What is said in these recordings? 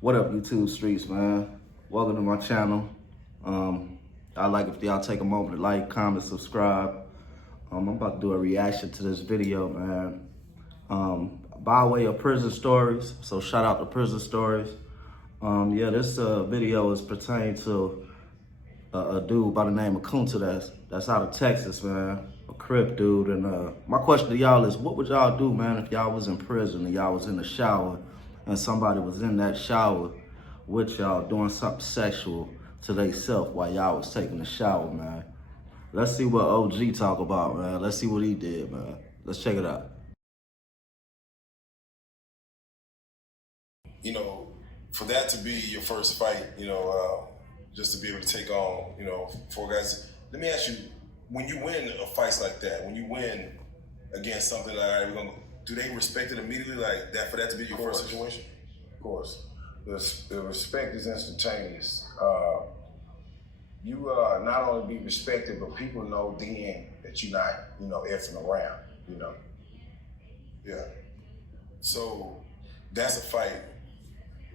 What up, YouTube streets, man? Welcome to my channel. I'd like if y'all take a moment to like, comment, subscribe. I'm about to do a reaction to this video, man. By way of prison stories, so shout out to prison stories. Yeah, this video is pertaining to a dude by the name of Kunta that's out of Texas, man. A Crip dude. And my question to y'all is, what would y'all do, man, if y'all was in prison and y'all was in the shower and somebody was in that shower with y'all doing something sexual to theyself while y'all was taking a shower, man? Let's see what OG talk about, man. Let's see what he did, man. Let's check it out. You know, for that to be your first fight, just to be able to take on, four guys. Let me ask you, when you win a fight like that, when you win against something like that, do they respect it immediately, like that, for that to be your first situation? Of course. The respect is instantaneous. You not only be respected, but people know then that you're not, effing around, Yeah. So that's a fight.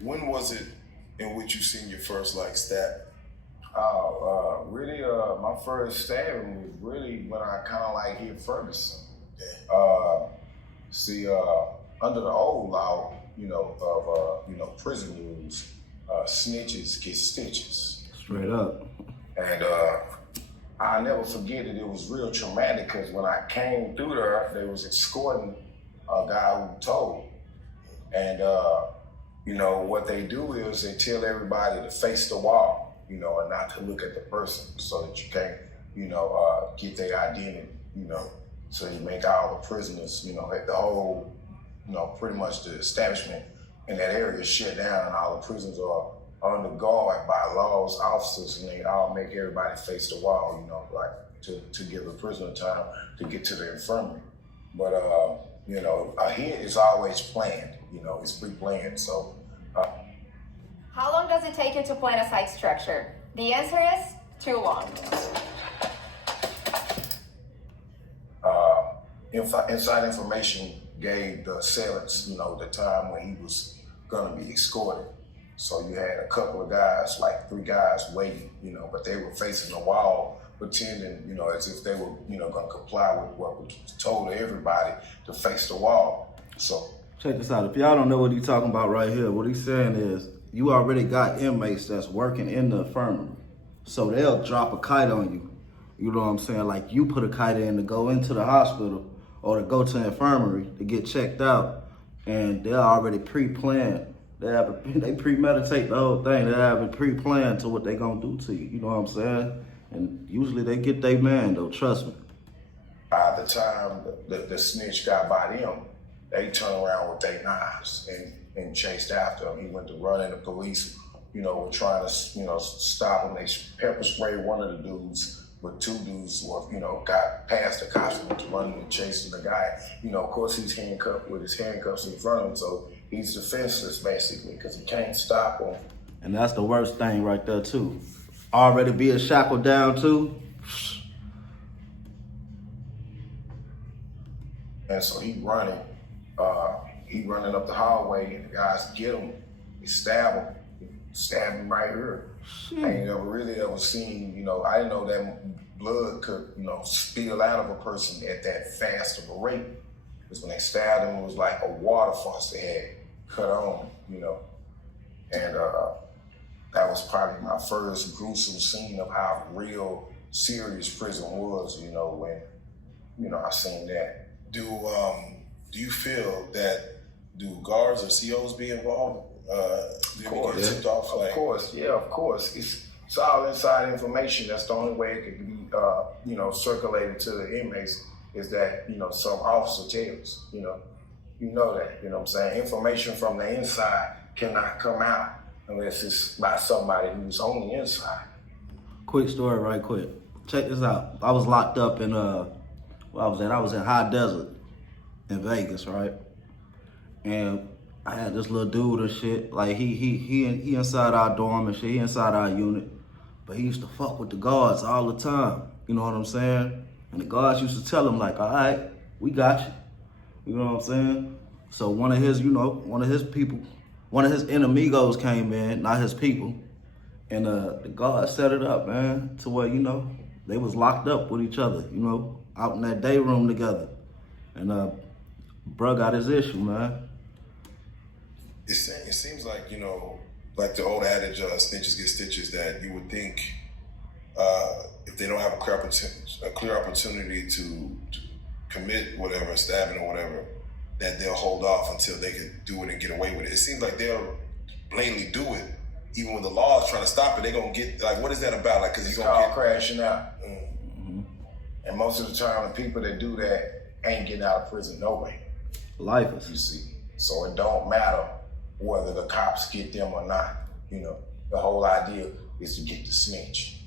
When was it in which you seen your first stab? Really, my first stabbing was really when I kind of hit Ferguson. Under the old law, of prison rules, snitches get stitches. Straight up. And I'll never forget it. It was real traumatic because when I came through there, they was escorting a guy who told. And what they do is they tell everybody to face the wall, and not to look at the person so that you can't, get their identity, So you make all the prisoners, the whole, pretty much the establishment in that area shut down, and all the prisons are under guard by laws officers, and they all make everybody face the wall, to give the prisoner time to get to the infirmary. But a hit is always planned, it's pre-planned. So. How long does it take you to plan a site structure? The answer is too long. Inside information gave the assailants, the time when he was gonna be escorted. So you had a couple of guys, like 3 guys waiting, but they were facing the wall, pretending, as if they were, gonna comply with what was told to everybody to face the wall. So check this out. If y'all don't know what he's talking about right here, what he's saying is you already got inmates that's working in the infirmary. So they'll drop a kite on you. You know what I'm saying? Like you put a kite in to go into the hospital or to go to the infirmary to get checked out, and they're already pre-planned. They premeditate the whole thing. They have it pre-planned to what they gonna do to you. You know what I'm saying? And usually they get their man though, trust me. By the time the snitch got by them, they turned around with their knives and chased after him. He went to running. The police, were trying to, stop him. They pepper sprayed one of the dudes, but 2 dudes were, got past the cops and was running and chasing the guy. Of course, he's handcuffed with his handcuffs in front of him, so he's defenseless basically because he can't stop him. And that's the worst thing right there too. Already being shackled down too. And so he running up the hallway, and the guys get him, they stab him right here. I ain't never really ever seen, I didn't know that blood could, spill out of a person at that fast of a rate. Because when they stabbed him, it was like a water faucet had cut on, And that was probably my first gruesome scene of how real serious prison was, when, I seen that. Do you feel that do guards or COs be involved? Of course, tipped off, of course. It's all inside information. That's the only way it could be, circulated to the inmates is that, some officer tells, you know that, what I'm saying? Information from the inside cannot come out unless it's by somebody who's on the inside. Quick story right quick. Check this out. I was locked up in, where I was at? I was in High Desert in Vegas, right? And I had this little dude and shit. Like he inside our dorm and shit. He inside our unit, but he used to fuck with the guards all the time. You know what I'm saying? And the guards used to tell him like, "All right, we got you." You know what I'm saying? So one of his people one of his enemigos came in, not his people, and the guard set it up, man, to where, you know, they was locked up with each other, you know, out in that day room together. And bruh got his issue, man. It seems like, you know, like the old adage, snitches get stitches, that you would think if they don't have a clear opportunity to commit whatever, stabbing or whatever, that they'll hold off until they can do it and get away with it. It seems like they'll blatantly do it, even when the law is trying to stop it. They're going to get, like, what is that about? Like, because you're going to get crashing out. Mm-hmm. And most of the time, the people that do that ain't getting out of prison no way. Lifers. You see. So it don't matter whether the cops get them or not. You know, the whole idea is to get the snitch.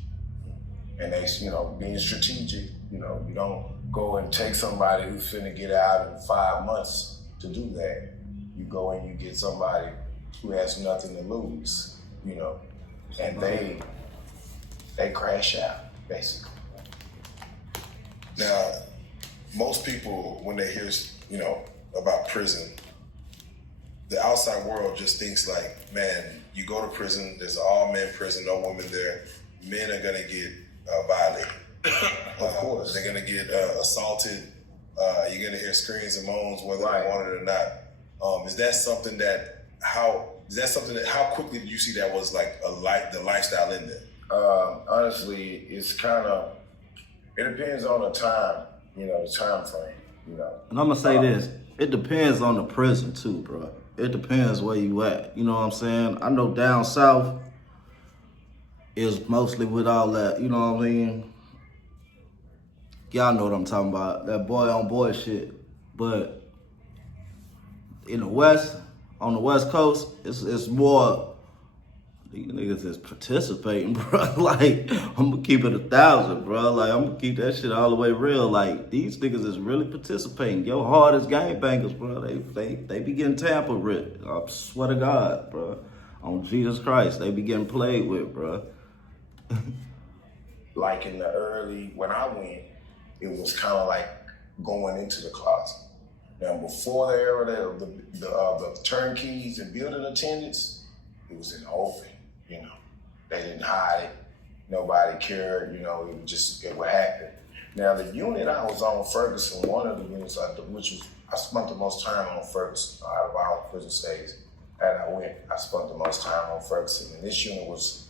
And they, you know, being strategic, you know, you don't go and take somebody who's finna get out in 5 months to do that. You go and you get somebody who has nothing to lose, you know, and they crash out, basically. Now, most people, when they hear, you know, about prison, the outside world just thinks like, man, you go to prison, there's an all-men prison, no women there. Men are gonna get violated. Of course. They're gonna get assaulted. You're gonna hear screams and moans whether they want it or not. Is that something that, how quickly did you see that was like the lifestyle in there? Honestly, it's kind of, it depends on the time, you know, the time frame, you know. And I'm gonna say this, it depends on the prison too, bro. It depends where you at, you know what I'm saying? I know down south is mostly with all that, you know what I mean? Y'all know what I'm talking about, that boy on boy shit. But in the West, on the West Coast, it's more, these niggas is participating, bro. Like, I'm gonna keep it 1,000, bro. Like, I'm gonna keep that shit all the way real. Like, these niggas is really participating. Your hardest gangbangers, bro, they be getting tampered with. I swear to God, bro. On Jesus Christ, they be getting played with, bro. Like in the early, when I went, it was kind of like going into the closet. Now, before the era of the turnkeys and building attendants, it was in the open, you know. They didn't hide it. Nobody cared, you know, it would happen. Now, the unit I was on, Ferguson, one of the units, I spent the most time on Ferguson out of all prison stays. And I spent the most time on Ferguson. And this unit was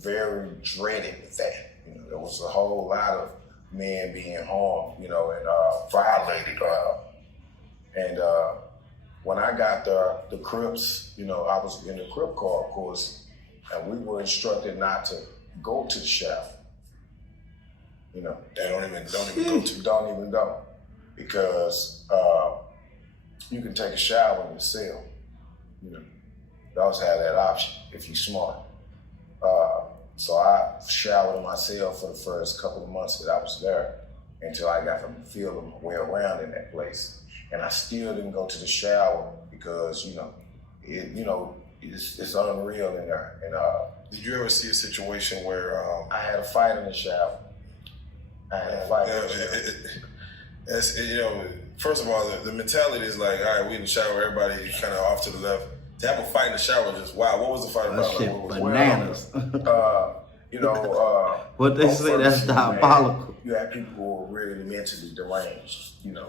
very dreaded with that. You know, there was a whole lot of men being harmed, you know, and violated. And when I got the Crips, you know, I was in the Crip car, of course, and we were instructed not to go to the shower. You know, they don't even go, because you can take a shower in the cell. You know, you always have that option if you're smart. So I showered in my cell for the first couple of months that I was there until I got to feel my way around in that place. And I still didn't go to the shower because, you know, it's unreal in there. And did you ever see a situation where I had a fight in the shower? You know, first of all, the mentality is like, all right, we in the shower, everybody kind of off to the left. To have a fight in the shower, just wow. What was the fight about? Shit, like, bananas. You know, what they say, that's diabolical. You have people who are really mentally deranged, you know.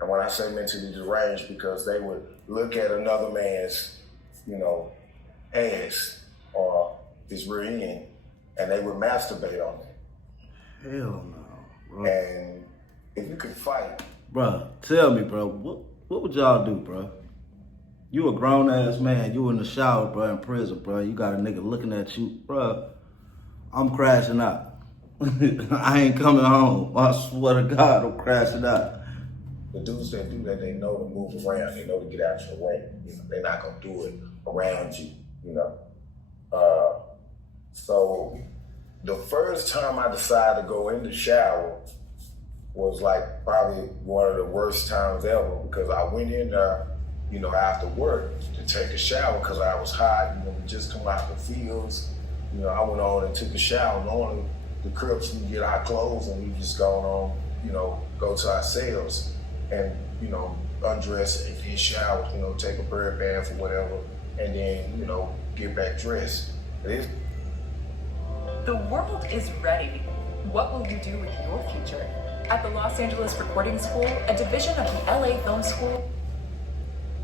And when I say mentally deranged, because they would look at another man's, you know, ass or his rear end, and they would masturbate on it. Hell no, bro. And if you could fight, bro, tell me, bro, what would y'all do, bro? You a grown ass man, you in the shower, bro, in prison, bro. You got a nigga looking at you, bro. I'm crashing out. I ain't coming home. I swear to God, I'm crashing out. The dudes that do that, they know to move around. They know to get out your way. You know, they're not gonna do it around you. You know. So the first time I decided to go in the shower was like probably one of the worst times ever, because I went in there, you know, after work to take a shower because I was hot. You know, we just come out the fields. You know, I went on and took a shower. Normally, the Crips, we get our clothes and we just go on, you know, go to our cells and, you know, undress and then shower, you know, take a bird bath or whatever, and then, you know, get back dressed. The world is ready. What will you do with your future? At the Los Angeles Recording School, a division of the LA Film School.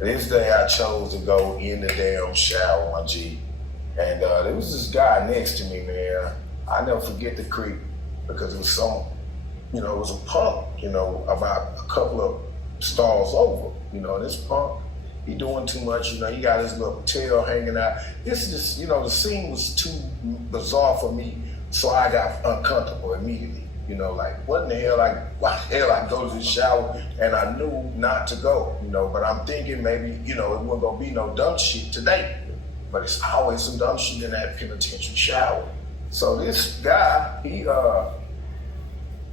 This day I chose to go in the damn shower, my G. And there was this guy next to me, man. I never forget the creep because it was it was a punk, about a couple of stalls over. This punk, he doing too much, he got his little tail hanging out. This is just, the scene was too bizarre for me, so I got uncomfortable immediately. Like, what in the hell, why the hell I go to the shower, and I knew not to go, but I'm thinking maybe, it wasn't gonna be no dumb shit today, but it's always some dumb shit in that penitentiary shower. So this guy, he,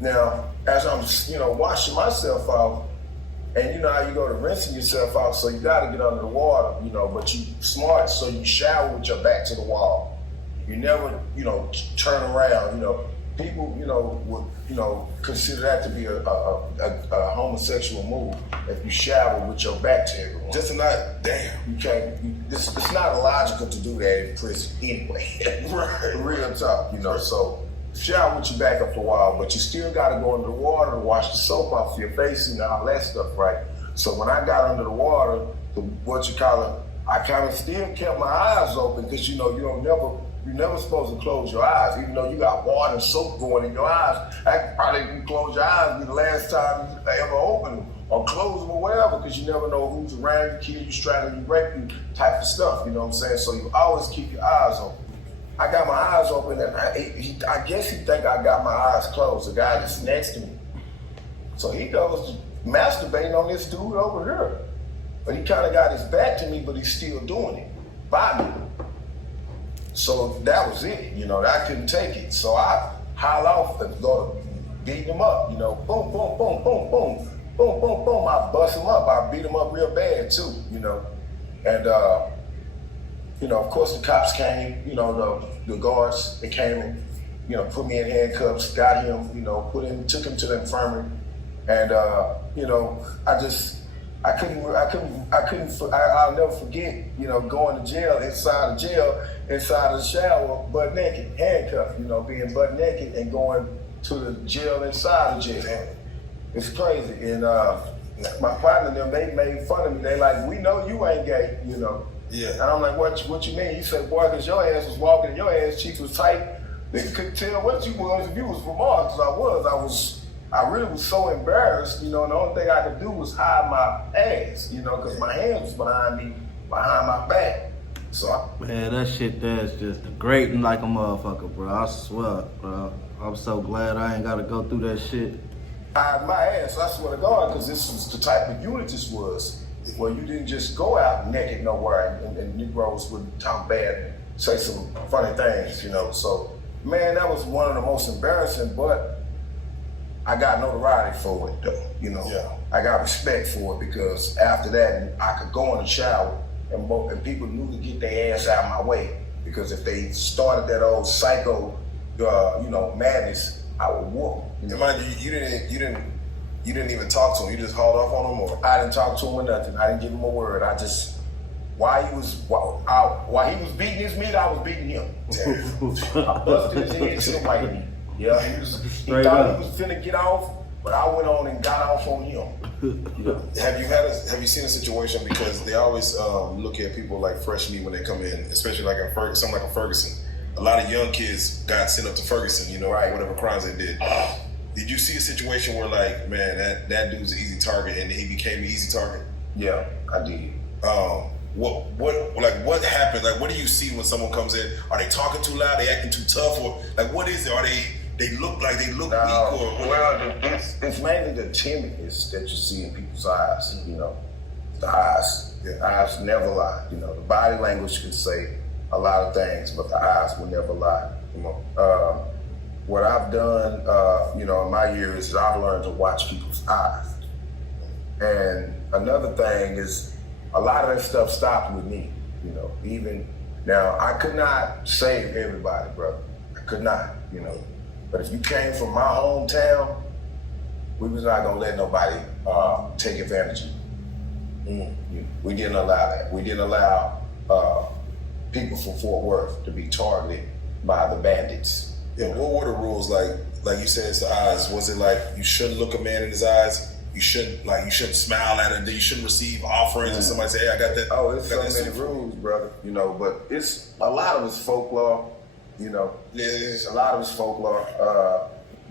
now, as I'm, washing myself off, and you know how you go to rinsing yourself off, so you gotta get under the water, but you smart, so you shower with your back to the wall. You never, turn around, People, would, consider that to be a homosexual move if you shower with your back to everyone. Just not, damn. You can't. It's not illogical to do that in prison anyway. Right. Real talk, So shower with your back up for a while, but you still got to go under the water to wash the soap off your face and all that stuff, right? So when I got under the water, I kind of still kept my eyes open because you're never supposed to close your eyes, even though you got water and soap going in your eyes. Probably if you close your eyes, be the last time you ever open them or close them or whatever, because you never know who's around you, kill you, strangle you, rape you, type of stuff. You know what I'm saying? So you always keep your eyes open. I got my eyes open, and I guess he think I got my eyes closed. The guy that's next to me, so he goes masturbating on this dude over here, but he kind of got his back to me, but he's still doing it by me. So that was it, I couldn't take it. So I howl off and go to beat him up, boom, boom, boom, boom, boom, boom, boom, boom. I bust him up, I beat him up real bad too, And, of course the cops came, the guards, they came and, put me in handcuffs, got him, took him to the infirmary. And, I'll never forget, going to jail, inside the shower, butt naked, handcuffed, being butt naked and going to the jail inside the jail. It's crazy. And my partner, they made fun of me. They like, we know you ain't gay, Yeah. And I'm like, what you mean? He said, boy, because your ass was walking and your ass cheeks was tight. They couldn't tell what you was if you was from Mars, because I really was so embarrassed, and the only thing I could do was hide my ass, because my hands was behind my back. So Man, that shit there's just degrading like a motherfucker, bro. I swear, bro. I'm so glad I ain't gotta go through that shit. I hide my ass, I swear to God, because this was the type of unit this was, where you didn't just go out naked nowhere and Negroes would talk bad and say some funny things, So, man, that was one of the most embarrassing, but I got notoriety for it, though, Yeah. I got respect for it because after that, I could go in the shower and people knew to get their ass out of my way, because if they started that old psycho, madness, I would whoop them. Mind you, you didn't even talk to him. You just hauled off on him, or I didn't talk to him or nothing. I didn't give him a word. While he was beating his meat, I was beating him. I busted his head to the white meat. Yeah, he thought he was finna get off, but I went on and got off on him. Have you seen a situation, because they always look at people like fresh meat when they come in, especially like something like a Ferguson. A lot of young kids got sent up to Ferguson, right, whatever crimes they did. Did you see a situation where, like, man, that dude's an easy target and he became an easy target? Yeah, I did. What happened? Like, what do you see when someone comes in? Are they talking too loud? They acting too tough? Or like, what is it? Are they look like they look weak? Or well, it's mainly the timidness that you see in people's eyes. The eyes. Yeah. The eyes never lie. The body language can say a lot of things, but the eyes will never lie. What I've done, in my years is I've learned to watch people's eyes. And another thing is, a lot of that stuff stopped with me, even now. I could not save everybody, brother. I could not, But if you came from my hometown, we was not gonna let nobody take advantage of you. We didn't allow that. We didn't allow people from Fort Worth to be targeted by the bandits. Yeah, what were the rules like? Like you said, it's the eyes. Was it like you shouldn't look a man in his eyes? You shouldn't smile at him. You shouldn't receive offerings. And somebody say, "Hey, I got that." Oh, it's so many rules, brother. You know, but it's a lot of it's folklore. You know, a lot of it's folklore.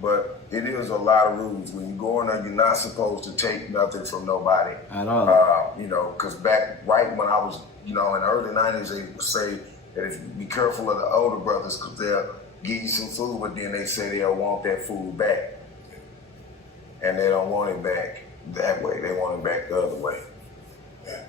But it is a lot of rules. When you go in there, you're not supposed to take nothing from nobody At all. You know, because back right when I was, you know, in the early '90s, they would say that if you be careful of the older brothers, because they'll give you some food, but then they say they'll want that food back. And they don't want it back that way. They want it back the other way. Yeah.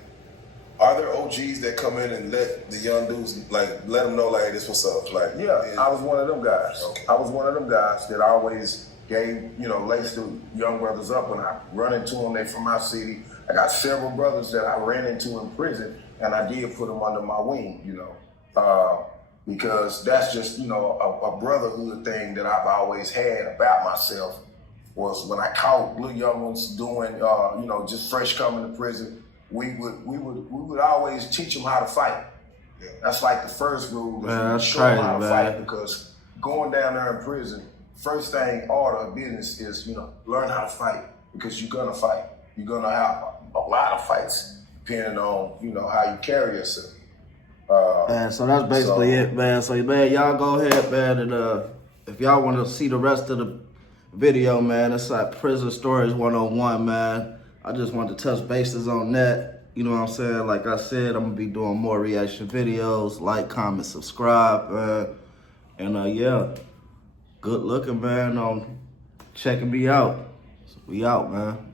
Are there OGs that come in and let the young dudes, like, let them know, like, hey, this what's up? Like, Yeah, I was one of them guys. Okay. I was one of them guys that always gave, you know, laced the young brothers up. When I run into them, they from my city. I got several brothers that I ran into in prison, and I did put them under my wing, you know. Because that's just, you know, a brotherhood thing that I've always had about myself. Was when I caught little young ones doing, you know, just fresh coming to prison, we would always teach them how to fight. Yeah. That's like the first rule. Man, that's show them how to crazy, fight, man. because going down there in prison, first thing, order of business is, you know, learn how to fight, because you're gonna fight. You're gonna have a lot of fights depending on, you know, how you carry yourself. Man, so that's basically it, man. So, man, y'all go ahead, man, and if y'all want to see the rest of the video, man, it's like Prison Stories 101, man. I just wanted to touch bases on that. You know what I'm saying? Like I said, I'm going to be doing more reaction videos. Like, comment, subscribe, man. And, yeah, good looking, man, on checking me out. So we out, man.